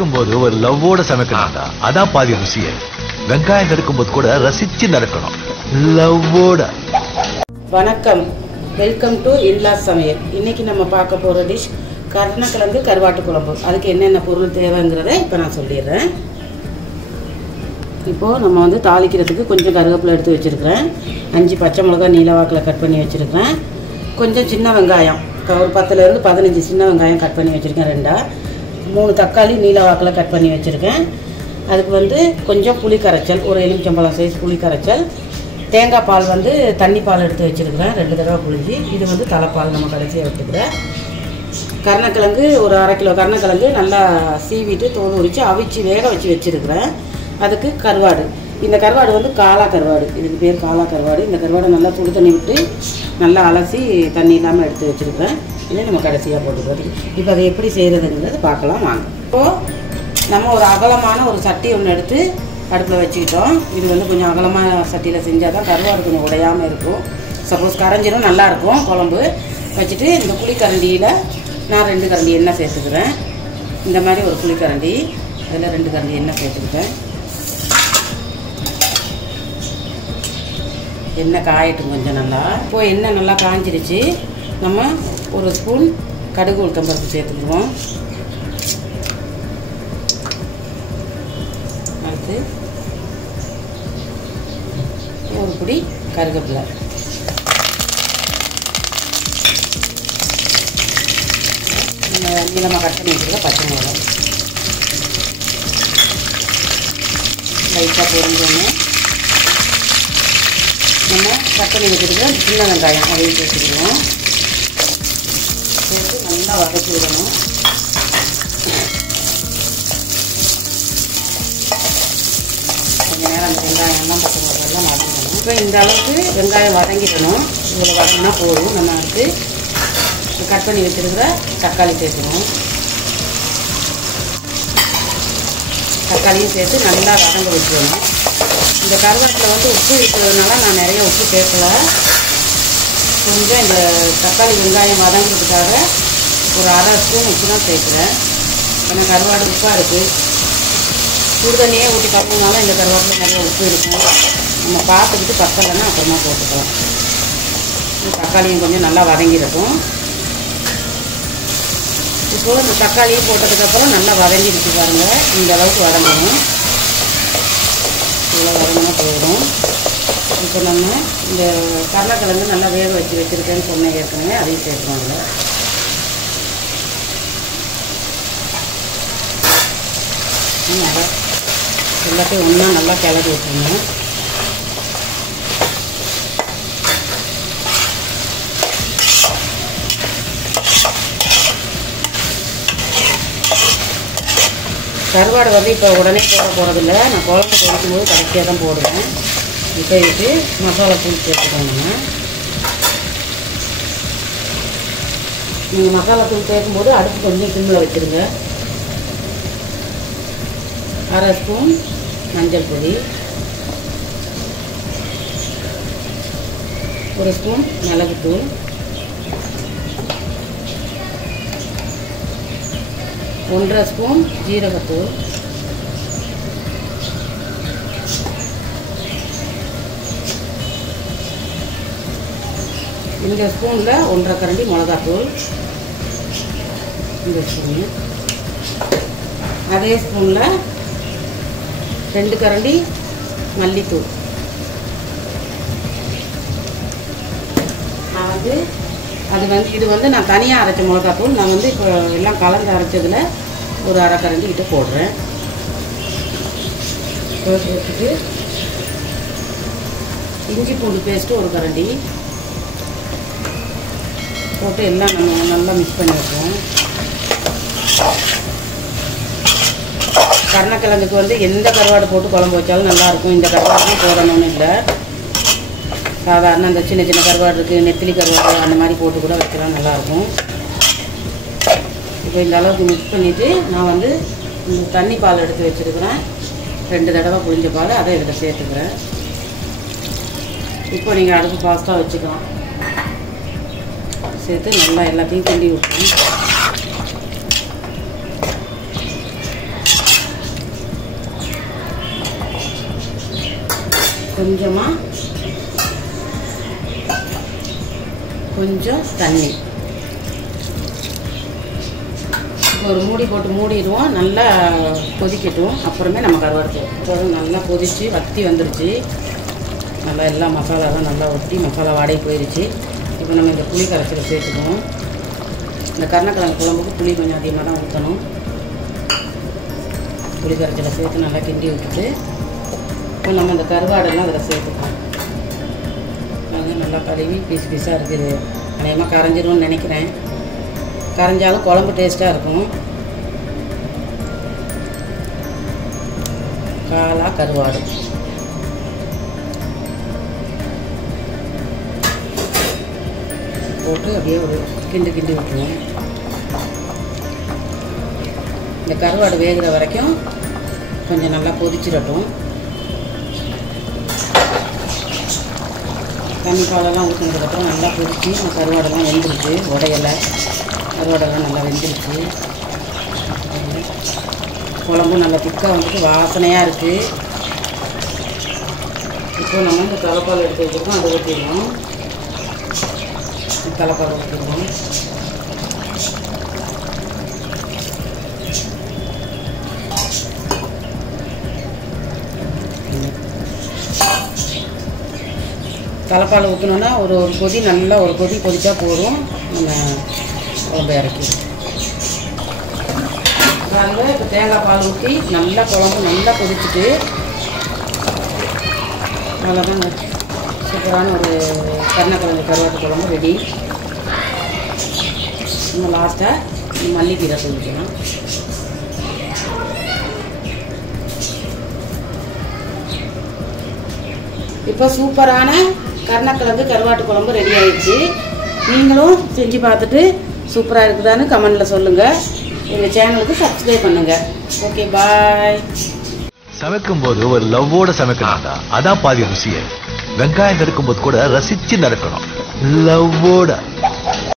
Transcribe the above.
சமைக்கும்போது ஒரு லவ்வோட சமைக்கணும்டா. அதான் பாதி ருசியே. வெங்காயம் நறுக்கும்போது கூட ரசிச்சு நறுக்கணும், லவ்வோட. வணக்கம், வெல்கம் டு இல்லா சமையல். இன்னைக்கு நம்ம பார்க்க போகிற டிஷ் கருணக்கிழங்கு கருவாட்டு குழம்பு. அதுக்கு என்னென்ன பொருள் தேவைங்கிறத இப்போ நான் சொல்லிடுறேன். இப்போது நம்ம வந்து தாளிக்கிறதுக்கு கொஞ்சம் கருவேப்பிலை எடுத்து வச்சுருக்கிறேன். 5 பச்சை மிளகாய் நீல வாக்கில் கட் பண்ணி வச்சுருக்கிறேன். கொஞ்சம் சின்ன வெங்காயம், ஒரு 10லேருந்து 15 சின்ன வெங்காயம் கட் பண்ணி வச்சுருக்கேன். 3 தக்காளி நீல வாக்கில் கட் பண்ணி வச்சுருக்கேன். அதுக்கு வந்து கொஞ்சம் புளி கரைச்சல், ஒரு எலுமிச்சம்பழம் சைஸ் புளி கரைச்சல். தேங்காய் பால் வந்து தண்ணி பால் எடுத்து வச்சுருக்கிறேன், 2 தடவை புளிஞ்சி. இது வந்து தலைப்பால் நம்ம கடைசியாக விட்டுக்கிறேன். கருணக்கிழங்கு ஒரு 1/2 கிலோ கருணக்கிழங்கு நல்லா சீவிட்டு தோல் உரித்து அவிச்சு வேக வச்சு வச்சுருக்கிறேன். அதுக்கு கருவாடு, இந்த கருவாடு வந்து காளா கருவாடு, இதுக்கு பேர் காளா கருவாடு. இந்த கருவாடை நல்லா சுடு தண்ணி விட்டு நல்லா அலசி தண்ணி இல்லாமல் எடுத்து வச்சுருக்கிறேன். இதை நம்ம கடைசியாக போட்டுக்கிறோம். இப்போ அதை எப்படி செய்கிறதுங்கிறது பார்க்கலாம் வாங்க. இப்போது நம்ம ஒரு அகலமான ஒரு சட்டி ஒன்று எடுத்து அடுப்பில் வச்சுக்கிட்டோம். இது வந்து கொஞ்சம் அகலமாக சட்டியில் செஞ்சால் தான் கருவாடு கொஞ்சம் உடையாமல் இருக்கும். சப்போஸ் கரைஞ்சிரும் நல்லாயிருக்கும் குழம்பு. வச்சுட்டு இந்த புளிக்கரண்டியில் நான் 2 கரண்டி எண்ணெய் சேர்த்துக்கிறேன். இந்த மாதிரி ஒரு புளிக்கரண்டி, அதில் 2 கரண்டி எண்ணெய் சேர்த்துக்கிட்டேன். எண்ணெய் காயட்டும் கொஞ்சம் நல்லா. இப்போது எண்ணெய் நல்லா காய்ஞ்சிருச்சு. நம்ம ஒரு ஸ்பூன் கடுகு உளுத்தம்பருப்பு சேர்த்துக்குவோம். அடுத்து ஒரு பிடி கருவேப்பிலை, நீளமாக கட் பண்ணி வச்சுருக்க பச்சை மிளகாய் லைட்டாக பொரிஞ்சோன்னு நம்ம கட் பண்ணி வச்சுருக்க சின்ன வெங்காயம் அதையும் சேர்த்துக்குவோம். சேர்த்து நல்லா வதக்கி விடணும். கொஞ்சம் நேரம் அந்த வெங்காயம்லாம் பச்சை மிளகாயெல்லாம் வதங்கணும். இப்போ இந்த அளவுக்கு வெங்காயம் வதங்கிடணும். இவ்வளோ வதங்கினா போதும். நம்ம வந்து கட் பண்ணி வச்சுருக்கிற தக்காளி சேர்த்துக்கணும். தக்காளியும் சேர்த்து நல்லா வதங்க வச்சுக்கணும். இந்த கருவாட்டில் வந்து உப்பு இருக்கிறதுனால நான் நிறைய உப்பு சேர்க்கலை. கொஞ்சம் இந்த தக்காளி வெங்காயம் வதங்கிறதுக்காக ஒரு 1/2 ஸ்பூன் உப்பு தான் சேர்க்குறேன். ஏன்னா கருவாடு உப்பாக இருக்குது. சுடு தண்ணியே ஊற்றி கட்டினால இந்த கருவாட்டில் நிறைய உப்பு இருக்கும். நம்ம பார்த்துக்கிட்டு பத்தலைன்னா அப்புறமா போட்டுக்கலாம். தக்காளியும் கொஞ்சம் நல்லா வதங்கிடட்டும். இப்போது இந்த தக்காளியும் போட்டதுக்கப்புறம் நல்லா வதங்கிடுச்சு பாருங்கள். இந்த அளவுக்கு வதங்கணும். இவ்வளோ வதங்கினா போதும். இப்போ நம்ம இந்த கருணக்கிழங்கு நல்லா வேக வச்சுருக்கேன்னு சொன்னேன் ஏற்கனவே, அதையும் சேர்க்குறோங்க. நல்லா எல்லாத்தையும் ஒன்றா நல்லா கிளறி விட்டுருங்க. கருவாடை வந்து இப்போ உடனே போட போகிறதில்ல. நான் குழம்பு பொரிக்கும்போது கடைசியாக தான் போடுவேன். இப்போ இதுக்கு மசாலா தூள் சேர்த்துக்கோங்க. நீங்கள் மசாலா தூள் சேர்க்கும்போது அடுப்பு கொஞ்சம் சிம்மில் வச்சுருங்க. 1/2 ஸ்பூன் மஞ்சள் பொடி, 1 ஸ்பூன் மிளகுத்தூள், 1/2 ஸ்பூன் ஜீரகத்தூள், இந்த ஸ்பூனில் 1/2 கரண்டி மிளகாத்தூள், இந்த ஸ்பூனு. அதே ஸ்பூனில் 2 கரண்டி மல்லித்தூள். இது வந்து நான் தனியாக அரைச்ச மிளகாத்தூள். நான் வந்து இப்போ எல்லாம் கலந்து அரைச்சதில் ஒரு 1/2 கரண்டி கிட்ட போடுறேன். போட்டு வச்சுட்டு இஞ்சி பூண்டு பேஸ்ட்டு 1 கரண்டி போட்டு எல்லாம் நம்ம நல்லா மிக்ஸ் பண்ணி வைப்போம். கருணக்கிழங்குக்கு வந்து எந்த கருவாடு போட்டு குழம்பு வச்சாலும் நல்லாயிருக்கும். இந்த கருவாடு போடணும்னு இல்லை. சாதாரண அந்த சின்ன சின்ன கருவாடு இருக்குது, நெத்திலி கருவாடு, அந்த மாதிரி போட்டு கூட வைக்கலாம், நல்லாயிருக்கும். இப்போ இந்த அளவுக்கு மிக்ஸ் பண்ணிவிட்டு நான் வந்து தண்ணி பால் எடுத்து வச்சுருக்கிறேன். 2 தடவை புளிஞ்ச பால், அதை இதில் சேர்த்துக்கிறேன். இப்போ நீங்கள் அடுப்பு ஃபாஸ்ட்டாக வச்சுக்கலாம். சேர்த்து நல்லா எல்லாத்தையும் கிண்டி விட்டுருங்க. கொஞ்சமாக கொஞ்சம் தண்ணி ஒரு மூடி போட்டு மூடிடுவோம். நல்லா கொதிக்கட்டும். அப்புறமே நம்ம கருவாடு போதும். நல்லா கொதித்து வத்தி வந்துருச்சு. நல்லா எல்லா மசாலாலாம் நல்லா ஒட்டி மசாலா வாடகை போயிடுச்சு. இப்போ நம்ம இந்த புளி கரைச்சலை சேர்த்துக்குவோம். இந்த கருணக்கிழங்கு குழம்புக்கு புளி கொஞ்சம் அதிகமாக தான் ஊற்றணும். புளி கரைச்சலை சேர்த்து நல்லா கிண்டி விட்டுட்டு இப்போ நம்ம இந்த கருவாடெல்லாம் அதில் சேர்த்துக்கலாம். அது நல்லா கழுவி பீஸ் பீஸாக இருக்குது. அநேகமாக கரைஞ்சிரும்னு நினைக்கிறேன். கரைஞ்சாலும் குழம்பு டேஸ்ட்டாக இருக்கும். காலா கருவாடு போட்டு அப்படியே ஒரு கிண்டு கிண்டி விட்டுருவோம். இந்த கருவாடு வேகிற வரைக்கும் கொஞ்சம் நல்லா கொதிச்சிடட்டும். தண்ணி பாலெல்லாம் ஊற்றினதுக்கப்புறம் நல்லா கொதிச்சு அந்த கருவாடெல்லாம் வெந்துருச்சு. உடையலை கருவாடெல்லாம் நல்லா வெந்துருச்சு. குழம்பும் நல்லா திக்காக வந்துட்டு வாசனையாக இருக்குது. இப்போ நம்ம இந்த தலைப்பால் எடுத்து வச்சுருக்கோம். அதை ஊற்றிடுவோம். தலைப்பால் ஊற்றிடுவோம். தலைப்பால் ஊற்றினோன்னா ஒரு கொதி நல்லா ஒரு கொதி கொதிச்சா போதும். நம்ம குழம்பு இறக்கி பாருங்க. இப்போ தேங்காய் பால் ஊற்றி நல்லா குழம்பு நல்லா கொதிச்சுட்டு அவ்வளோதாங்க. சூப்பரான ஒரு கருணக்கிழங்கு கருவாட்டு குழம்பு ரெடி. நம்ம லாஸ்ட்டாக மல்லிக்கீரை தூக்கிக்கலாம். இப்போ சூப்பரான கருணக்கிழங்கு கருவாட்டு குழம்பு ரெடி ஆயிடுச்சு. நீங்களும் செஞ்சு பார்த்துட்டு சூப்பராக இருக்குதான்னு கமெண்டில் சொல்லுங்கள். எங்கள் சேனலுக்கு சப்ஸ்கிரைப் பண்ணுங்கள். ஓகே, பாய். சமைக்கும் போது ஒரு லவ்வோட சமைக்கணும்டா. அதான் பாதி ருசியே. வெங்காயம் நறுக்கும் போது கூட ரசிச்சு நறுக்கணும். லவ்வோட.